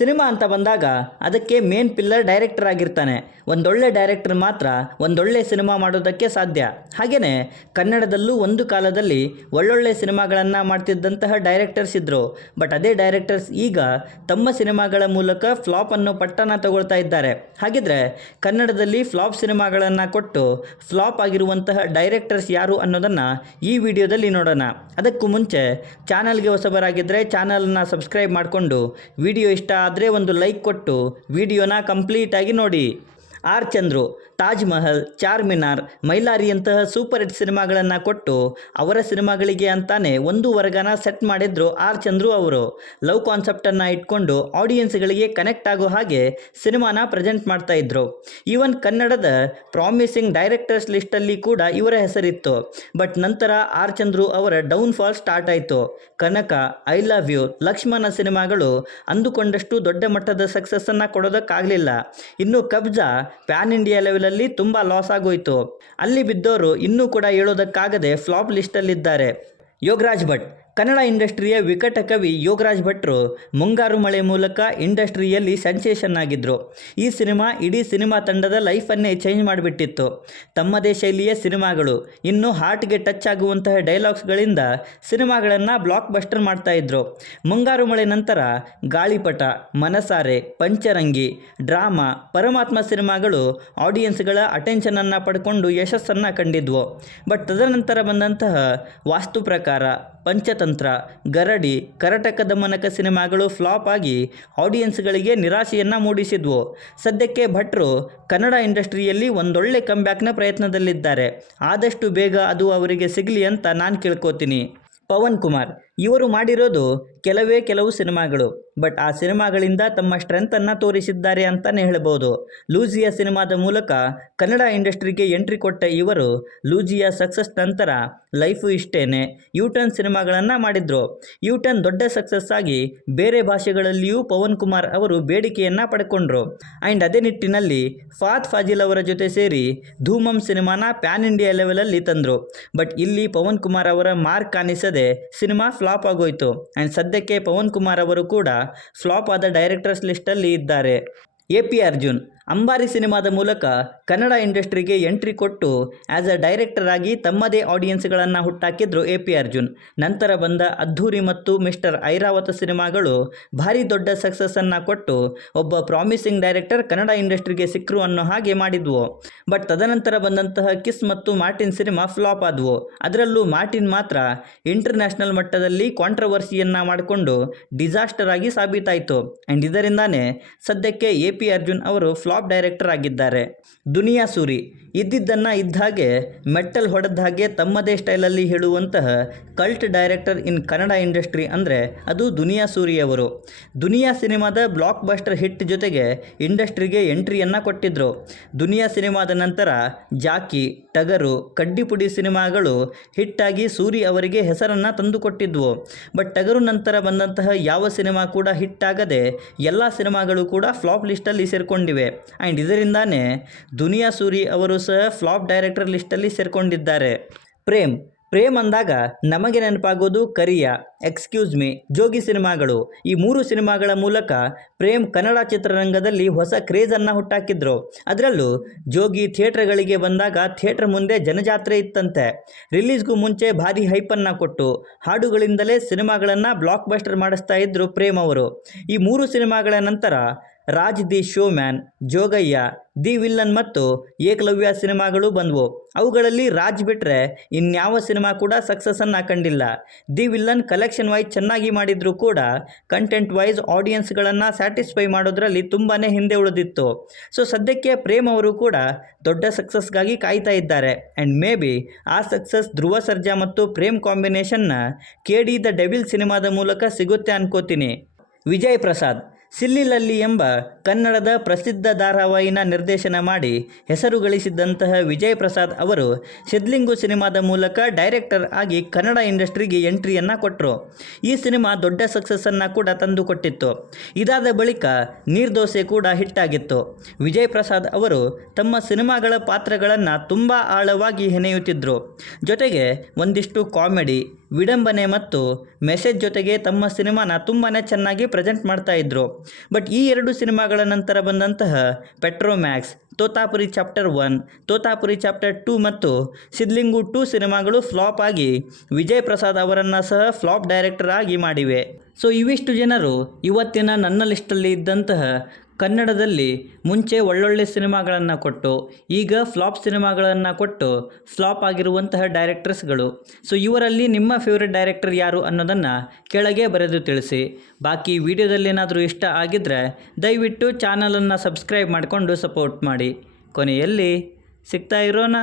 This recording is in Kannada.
ಸಿನಿಮಾ ಅಂತ ಬಂದಾಗ ಅದಕ್ಕೆ ಮೇನ್ ಪಿಲ್ಲರ್ ಡೈರೆಕ್ಟರ್ ಆಗಿರ್ತಾನೆ. ಒಂದೊಳ್ಳೆ ಡೈರೆಕ್ಟರ್ ಮಾತ್ರ ಒಂದೊಳ್ಳೆ ಸಿನಿಮಾ ಮಾಡೋದಕ್ಕೆ ಸಾಧ್ಯ. ಹಾಗೆಯೇ ಕನ್ನಡದಲ್ಲೂ ಒಂದು ಕಾಲದಲ್ಲಿ ಒಳ್ಳೊಳ್ಳೆ ಸಿನಿಮಾಗಳನ್ನು ಮಾಡ್ತಿದ್ದಂತಹ ಡೈರೆಕ್ಟರ್ಸ್ ಇದ್ದರು. ಬಟ್ ಅದೇ ಡೈರೆಕ್ಟರ್ಸ್ ಈಗ ತಮ್ಮ ಸಿನಿಮಾಗಳ ಮೂಲಕ ಫ್ಲಾಪನ್ನು ಪಟ್ಟಣ ತಗೊಳ್ತಾ ಇದ್ದಾರೆ. ಹಾಗಿದ್ರೆ ಕನ್ನಡದಲ್ಲಿ ಫ್ಲಾಪ್ ಸಿನಿಮಾಗಳನ್ನು ಕೊಟ್ಟು ಫ್ಲಾಪ್ ಆಗಿರುವಂತಹ ಡೈರೆಕ್ಟರ್ಸ್ ಯಾರು ಅನ್ನೋದನ್ನು ಈ ವಿಡಿಯೋದಲ್ಲಿ ನೋಡೋಣ. ಅದಕ್ಕೂ ಮುಂಚೆ ಚಾನಲ್ಗೆ ಹೊಸಬರಾಗಿದ್ದರೆ ಚಾನಲನ್ನು ಸಬ್ಸ್ಕ್ರೈಬ್ ಮಾಡಿಕೊಂಡು ವಿಡಿಯೋ ಇಷ್ಟ ಆದರೆ ಒಂದು ಲೈಕ್ ಕೊಟ್ಟು ವಿಡಿಯೋನ ಕಂಪ್ಲೀಟಾಗಿ ನೋಡಿ. ಆರ್ ಚಂದ್ರು ತಾಜ್ ಮಹಲ್, ಚಾರ್ಮಿನಾರ್, ಮೈಲಾರಿಯಂತಹ ಸೂಪರ್ ಹಿಟ್ ಸಿನಿಮಾಗಳನ್ನು ಕೊಟ್ಟು ಅವರ ಸಿನಿಮಾಗಳಿಗೆ ಅಂತಾನೆ ಒಂದು ವರ್ಗನ ಸೆಟ್ ಮಾಡಿದ್ರು ಆರ್ ಚಂದ್ರು ಅವರು. ಲವ್ ಕಾನ್ಸೆಪ್ಟನ್ನು ಇಟ್ಕೊಂಡು ಆಡಿಯನ್ಸ್ಗಳಿಗೆ ಕನೆಕ್ಟ್ ಆಗೋ ಹಾಗೆ ಸಿನಿಮಾನ ಪ್ರೆಸೆಂಟ್ ಮಾಡ್ತಾ ಇದ್ರು. ಈವನ್ ಕನ್ನಡದ ಪ್ರಾಮಿಸಿಂಗ್ ಡೈರೆಕ್ಟರ್ಸ್ ಲಿಸ್ಟಲ್ಲಿ ಕೂಡ ಇವರ ಹೆಸರಿತ್ತು. ಬಟ್ ನಂತರ ಆರ್ ಚಂದ್ರು ಅವರ ಡೌನ್ಫಾಲ್ ಸ್ಟಾರ್ಟ್ ಆಯಿತು. ಕನಕ, ಐ ಲವ್ ಯು, ಲಕ್ಷ್ಮಣ ಸಿನಿಮಾಗಳು ಅಂದುಕೊಂಡಷ್ಟು ದೊಡ್ಡ ಮಟ್ಟದ ಸಕ್ಸಸ್ಸನ್ನು ಕೊಡೋದಕ್ಕಾಗಲಿಲ್ಲ. ಇನ್ನು ಕಬ್ಜಾ ಪ್ಯಾನ್ ಇಂಡಿಯಾ ಲೆವೆಲಲ್ಲಿ ತುಂಬ ಲಾಸ್ ಆಗೋಯಿತು. ಅಲ್ಲಿ ಬಿದ್ದವರು ಇನ್ನೂ ಕೂಡ ಹೇಳೋದಕ್ಕಾಗದೆ ಫ್ಲಾಪ್ ಲಿಸ್ಟಲ್ಲಿದ್ದಾರೆ. ಯೋಗರಾಜ್ ಭಟ್ ಕನ್ನಡ ಇಂಡಸ್ಟ್ರಿಯ ವಿಕಟ ಕವಿ ಯೋಗರಾಜ್ ಭಟ್ರು ಮುಂಗಾರು ಮಳೆ ಮೂಲಕ ಇಂಡಸ್ಟ್ರಿಯಲ್ಲಿ ಸೆನ್ಸೇಷನ್ ಆಗಿದ್ದರು. ಈ ಸಿನಿಮಾ ಇಡೀ ಸಿನಿಮಾ ತಂಡದ ಲೈಫನ್ನೇ ಚೇಂಜ್ ಮಾಡಿಬಿಟ್ಟಿತ್ತು. ತಮ್ಮದೇ ಶೈಲಿಯ ಸಿನಿಮಾಗಳು, ಇನ್ನು ಹಾರ್ಟ್ಗೆ ಟಚ್ ಆಗುವಂತಹ ಡೈಲಾಗ್ಸ್ಗಳಿಂದ ಸಿನಿಮಾಗಳನ್ನು ಬ್ಲಾಕ್ ಬಸ್ಟರ್ ಮಾಡ್ತಾಯಿದ್ರು. ಮುಂಗಾರು ಮಳೆ ನಂತರ ಗಾಳಿಪಟ, ಮನಸಾರೆ, ಪಂಚರಂಗಿ, ಡ್ರಾಮಾ, ಪರಮಾತ್ಮ ಸಿನಿಮಾಗಳು ಆಡಿಯನ್ಸ್ಗಳ ಅಟೆನ್ಷನನ್ನು ಪಡ್ಕೊಂಡು ಯಶಸ್ಸನ್ನು ಕಂಡಿದ್ವು. ಬಟ್ ತದನಂತರ ಬಂದಂತಹ ವಾಸ್ತು ಪ್ರಕಾರ, ಪಂಚತಂತ್ರ, ಗರಡಿ, ಕರಟಕ ದಮನಕ ಸಿನಿಮಾಗಳು ಫ್ಲಾಪ್ ಆಗಿ ಆಡಿಯನ್ಸ್ಗಳಿಗೆ ನಿರಾಶೆಯನ್ನು ಮೂಡಿಸಿದ್ವು. ಸದ್ಯಕ್ಕೆ ಭಟ್ರು ಕನ್ನಡ ಇಂಡಸ್ಟ್ರಿಯಲ್ಲಿ ಒಂದೊಳ್ಳೆ ಕಂಬ್ಯಾಕ್ನ ಪ್ರಯತ್ನದಲ್ಲಿದ್ದಾರೆ. ಆದಷ್ಟು ಬೇಗ ಅದು ಅವರಿಗೆ ಸಿಗಲಿ ಅಂತ ನಾನು ಕೇಳ್ಕೋತೀನಿ. ಪವನ್ ಕುಮಾರ್ ಇವರು ಮಾಡಿರೋದು ಕೆಲವು ಸಿನಿಮಾಗಳು. ಬಟ್ ಆ ಸಿನಿಮಾಗಳಿಂದ ತಮ್ಮ ಸ್ಟ್ರೆಂತನ್ನು ತೋರಿಸಿದ್ದಾರೆ ಅಂತಲೇ ಹೇಳ್ಬೋದು. ಲೂಜಿಯಾ ಸಿನಿಮಾದ ಮೂಲಕ ಕನ್ನಡ ಇಂಡಸ್ಟ್ರಿಗೆ ಎಂಟ್ರಿ ಕೊಟ್ಟ ಇವರು ಲೂಜಿಯಾ ಸಕ್ಸಸ್ ನಂತರ ಲೈಫು ಇಷ್ಟೇನೆ, ಯೂಟರ್ನ್ ಸಿನಿಮಾಗಳನ್ನು ಮಾಡಿದರು. ಯೂಟರ್ನ್ ದೊಡ್ಡ ಸಕ್ಸಸ್ ಆಗಿ ಬೇರೆ ಭಾಷೆಗಳಲ್ಲಿಯೂ ಪವನ್ ಕುಮಾರ್ ಅವರು ಬೇಡಿಕೆಯನ್ನು ಪಡ್ಕೊಂಡ್ರು. ಆ್ಯಂಡ್ ಅದೇ ನಿಟ್ಟಿನಲ್ಲಿ ಫಾತ್ ಫಾಜಿಲ್ ಅವರ ಜೊತೆ ಸೇರಿ ಧೂಮಂ ಸಿನಿಮಾನ ಪ್ಯಾನ್ ಇಂಡಿಯಾ ಲೆವೆಲಲ್ಲಿ ತಂದರು. ಬಟ್ ಇಲ್ಲಿ ಪವನ್ ಕುಮಾರ್ ಅವರ ಮಾರ್ಕ್ ಕಾಣಿಸದೆ ಸಿನಿಮಾ ಫ್ಲಾಪ್ ಆಗೋಯ್ತು. ಆ್ಯಂಡ್ ಸದ್ಯಕ್ಕೆ ಪವನ್ ಕುಮಾರ್ ಅವರು ಕೂಡ ಫ್ಲಾಪ್ ಆದ ಡೈರೆಕ್ಟರ್ಸ್ ಲಿಸ್ಟಲ್ಲಿ ಇದ್ದಾರೆ. ಎ.ಪಿ. ಅರ್ಜುನ್ ಅಂಬಾರಿ ಸಿನಿಮಾದ ಮೂಲಕ ಕನ್ನಡ ಇಂಡಸ್ಟ್ರಿಗೆ ಎಂಟ್ರಿ ಕೊಟ್ಟು ಆ್ಯಸ್ ಅ ಡೈರೆಕ್ಟರ್ ಆಗಿ ತಮ್ಮದೇ ಆಡಿಯನ್ಸ್ಗಳನ್ನು ಹುಟ್ಟಾಕಿದ್ರು ಎ.ಪಿ. ಅರ್ಜುನ್. ನಂತರ ಬಂದ ಅದ್ಧೂರಿ ಮತ್ತು ಮಿಸ್ಟರ್ ಐರಾವತ ಸಿನಿಮಾಗಳು ಭಾರಿ ದೊಡ್ಡ ಸಕ್ಸಸ್ಸನ್ನು ಕೊಟ್ಟು ಒಬ್ಬ ಪ್ರಾಮಿಸಿಂಗ್ ಡೈರೆಕ್ಟರ್ ಕನ್ನಡ ಇಂಡಸ್ಟ್ರಿಗೆ ಸಿಕ್ಕರು ಅನ್ನೋ ಹಾಗೆ ಮಾಡಿದ್ವು. ಬಟ್ ತದನಂತರ ಬಂದಂತಹ ಕಿಸ್ ಮತ್ತು ಮಾರ್ಟಿನ್ ಸಿನಿಮಾ ಫ್ಲಾಪ್ ಆದವು. ಅದರಲ್ಲೂ ಮಾರ್ಟಿನ್ ಮಾತ್ರ ಇಂಟರ್ನ್ಯಾಷನಲ್ ಮಟ್ಟದಲ್ಲಿ ಕಾಂಟ್ರವರ್ಸಿಯನ್ನು ಮಾಡಿಕೊಂಡು ಡಿಸಾಸ್ಟರ್ ಆಗಿ ಸಾಬೀತಾಯಿತು. ಆ್ಯಂಡ್ ಇದರಿಂದಾನೇ ಸದ್ಯಕ್ಕೆ ಎ.ಪಿ. ಅರ್ಜುನ್ ಅವರು ಫ್ಲಾಪ್ ಡೈರೆಕ್ಟರ್ ಆಗಿದ್ದಾರೆ. ದುನಿಯಾ ಸೂರಿ ಇದ್ದಿದ್ದನ್ನು ಇದ್ದಾಗೆ ಮೆಟ್ಟಲ್ ಹೊಡೆದ ಹಾಗೆ ತಮ್ಮದೇ ಸ್ಟೈಲಲ್ಲಿ ಹೇಳುವಂತಹ ಕಲ್ಟ್ ಡೈರೆಕ್ಟರ್ ಇನ್ ಕನ್ನಡ ಇಂಡಸ್ಟ್ರಿ ಅಂದರೆ ಅದು ದುನಿಯಾ ಸೂರಿ ಅವರು. ದುನಿಯಾ ಸಿನಿಮಾದ ಬ್ಲಾಕ್ ಬಸ್ಟರ್ ಹಿಟ್ ಜೊತೆಗೆ ಇಂಡಸ್ಟ್ರಿಗೆ ಎಂಟ್ರಿಯನ್ನು ಕೊಟ್ಟಿದ್ದರು. ದುನಿಯಾ ಸಿನಿಮಾದ ನಂತರ ಜಾಕಿ, ಟಗರು, ಕಡ್ಡಿಪುಡಿ ಸಿನಿಮಾಗಳು ಹಿಟ್ಟಾಗಿ ಸೂರಿ ಅವರಿಗೆ ಹೆಸರನ್ನು ತಂದುಕೊಟ್ಟಿದ್ವು. ಬಟ್ ಟಗರು ನಂತರ ಬಂದಂತಹ ಯಾವ ಸಿನಿಮಾ ಕೂಡ ಹಿಟ್ಟಾಗದೆ ಎಲ್ಲ ಸಿನಿಮಾಗಳು ಕೂಡ ಫ್ಲಾಪ್ ಲಿಸ್ಟಲ್ಲಿ ಸೇರಿಕೊಂಡಿವೆ. ಆ್ಯಂಡ್ ಇದರಿಂದಾನೇ ದುನಿಯಾ ಸೂರಿ ಅವರು ಸಹ ಫ್ಲಾಪ್ ಡೈರೆಕ್ಟರ್ ಲಿಸ್ಟಲ್ಲಿ ಸೇರಿಕೊಂಡಿದ್ದಾರೆ. ಪ್ರೇಮ್ ಅಂದಾಗ ನಮಗೆ ನೆನಪಾಗೋದು ಕರಿಯಾ, ಎಕ್ಸ್ಕ್ಯೂಸ್ ಮೀ, ಜೋಗಿ ಸಿನಿಮಾಗಳು. ಈ ಮೂರು ಸಿನಿಮಾಗಳ ಮೂಲಕ ಪ್ರೇಮ್ ಕನ್ನಡ ಚಿತ್ರರಂಗದಲ್ಲಿ ಹೊಸ ಕ್ರೇಜನ್ನು ಹುಟ್ಟಾಕಿದ್ರು. ಅದರಲ್ಲೂ ಜೋಗಿ ಥಿಯೇಟ್ರ್ಗಳಿಗೆ ಬಂದಾಗ ಥಿಯೇಟ್ರ್ ಮುಂದೆ ಜನಜಾತ್ರೆ ಇತ್ತಂತೆ. ರಿಲೀಸ್ಗೂ ಮುಂಚೆ ಭಾರಿ ಹೈಪನ್ನು ಕೊಟ್ಟು ಹಾಡುಗಳಿಂದಲೇ ಸಿನಿಮಾಗಳನ್ನು ಬ್ಲಾಕ್ ಬಸ್ಟರ್ ಮಾಡಿಸ್ತಾ ಇದ್ರು ಪ್ರೇಮ್ ಅವರು. ಈ ಮೂರು ಸಿನಿಮಾಗಳ ನಂತರ Raj the showman, Jogayya, the villain ಮತ್ತು ಏಕಲವ್ಯ ಸಿನಿಮಾಗಳು ಬಂದವು. ಅವುಗಳಲ್ಲಿ ರಾಜ್ ಬಿಟ್ಟರೆ ಇನ್ಯಾವ ಸಿನಿಮಾ ಕೂಡ ಸಕ್ಸಸ್ಸನ್ನು ಕಂಡಿಲ್ಲ. ದಿ ವಿಲ್ಲನ್ ಕಲೆಕ್ಷನ್ ವೈಸ್ ಚೆನ್ನಾಗಿ ಮಾಡಿದರೂ ಕೂಡ ಕಂಟೆಂಟ್ ವೈಸ್ ಆಡಿಯನ್ಸ್ಗಳನ್ನು ಸ್ಯಾಟಿಸ್ಫೈ ಮಾಡೋದ್ರಲ್ಲಿ ತುಂಬಾ ಹಿಂದೆ ಉಳಿದಿತ್ತು. ಸೊ ಸದ್ಯಕ್ಕೆ ಪ್ರೇಮ್ ಅವರು ಕೂಡ ದೊಡ್ಡ ಸಕ್ಸಸ್ಗಾಗಿ ಕಾಯ್ತಾ ಇದ್ದಾರೆ. ಆ್ಯಂಡ್ ಮೇ ಬಿ ಆ ಸಕ್ಸಸ್ ಧ್ರುವ ಸರ್ಜಾ ಮತ್ತು ಪ್ರೇಮ್ ಕಾಂಬಿನೇಷನ್ನ KD ದ ಡೆವಿಲ್ ಸಿನಿಮಾದ ಮೂಲಕ ಸಿಗುತ್ತೆ ಅನ್ಕೋತೀನಿ. ವಿಜಯ್ ಪ್ರಸಾದ್ ಸಿಲ್ಲಿಲಲ್ಲಿ ಎಂಬ ಕನ್ನಡದ ಪ್ರಸಿದ್ಧ ಧಾರಾವಾಹಿನ ನಿರ್ದೇಶನ ಮಾಡಿ ಹೆಸರು ಗಳಿಸಿದ್ದಂತಹ ವಿಜಯ್ ಪ್ರಸಾದ್ ಅವರು ಸಿದ್ಲಿಂಗು ಸಿನಿಮಾದ ಮೂಲಕ ಡೈರೆಕ್ಟರ್ ಆಗಿ ಕನ್ನಡ ಇಂಡಸ್ಟ್ರಿಗೆ ಎಂಟ್ರಿಯನ್ನು ಕೊಟ್ಟರು. ಈ ಸಿನಿಮಾ ದೊಡ್ಡ ಸಕ್ಸಸ್ಸನ್ನು ಕೂಡ ತಂದುಕೊಟ್ಟಿತ್ತು. ಇದಾದ ಬಳಿಕ ನೀರ್ದೋಸೆ ಕೂಡ ಹಿಟ್ಟಾಗಿತ್ತು. ವಿಜಯ್ ಪ್ರಸಾದ್ ಅವರು ತಮ್ಮ ಸಿನಿಮಾಗಳ ಪಾತ್ರಗಳನ್ನು ತುಂಬ ಆಳವಾಗಿ ಹೆಣೆಯುತ್ತಿದ್ದರು. ಜೊತೆಗೆ ಒಂದಿಷ್ಟು ಕಾಮಿಡಿ, ವಿಡಂಬನೆ ಮತ್ತು ಮೆಸೇಜ್ ಜೊತೆಗೆ ತಮ್ಮ ಸಿನಿಮಾನ ತುಂಬಾ ಚೆನ್ನಾಗಿ ಪ್ರೆಸೆಂಟ್ ಮಾಡ್ತಾ ಇದ್ರು. ಬಟ್ ಈ 2 ಸಿನಿಮಾಗಳ ನಂತರ ಬಂದಂತಹ Petromax, Totapuri chapter 1, Totapuri chapter 2 ಮತ್ತು ಸಿದ್ಲಿಂಗು 2 ಸಿನಿಮಾಗಳು ಫ್ಲಾಪ್ ಆಗಿ ವಿಜಯ್ ಪ್ರಸಾದ್ ಅವರನ್ನು ಸಹ ಫ್ಲಾಪ್ ಡೈರೆಕ್ಟರ್ ಆಗಿ ಮಾಡಿವೆ. ಸೊ ಇವಿಷ್ಟು ಜನರು ಇವತ್ತಿನ ನನ್ನ ಲಿಸ್ಟಲ್ಲಿ ಇದ್ದಂತಹ ಕನ್ನಡದಲ್ಲಿ ಮುಂಚೆ ಒಳ್ಳೊಳ್ಳೆ ಸಿನಿಮಾಗಳನ್ನು ಕೊಟ್ಟು ಈಗ ಫ್ಲಾಪ್ ಸಿನಿಮಾಗಳನ್ನು ಕೊಟ್ಟು ಫ್ಲಾಪ್ ಆಗಿರುವಂತಹ ಡೈರೆಕ್ಟರ್ಸ್ಗಳು. ಸೊ ಇವರಲ್ಲಿ ನಿಮ್ಮ ಫೇವ್ರೆಟ್ ಡೈರೆಕ್ಟರ್ ಯಾರು ಅನ್ನೋದನ್ನು ಕೆಳಗೆ ಬರೆದು ತಿಳಿಸಿ. ಬಾಕಿ ವಿಡಿಯೋದಲ್ಲಿ ಏನಾದರೂ ಇಷ್ಟ ಆಗಿದ್ದರೆ ದಯವಿಟ್ಟು ಚಾನಲನ್ನು ಸಬ್ಸ್ಕ್ರೈಬ್ ಮಾಡಿಕೊಂಡು ಸಪೋರ್ಟ್ ಮಾಡಿ. ಕೊನೆಯಲ್ಲಿ ಸಿಗ್ತಾ ಇರೋಣ.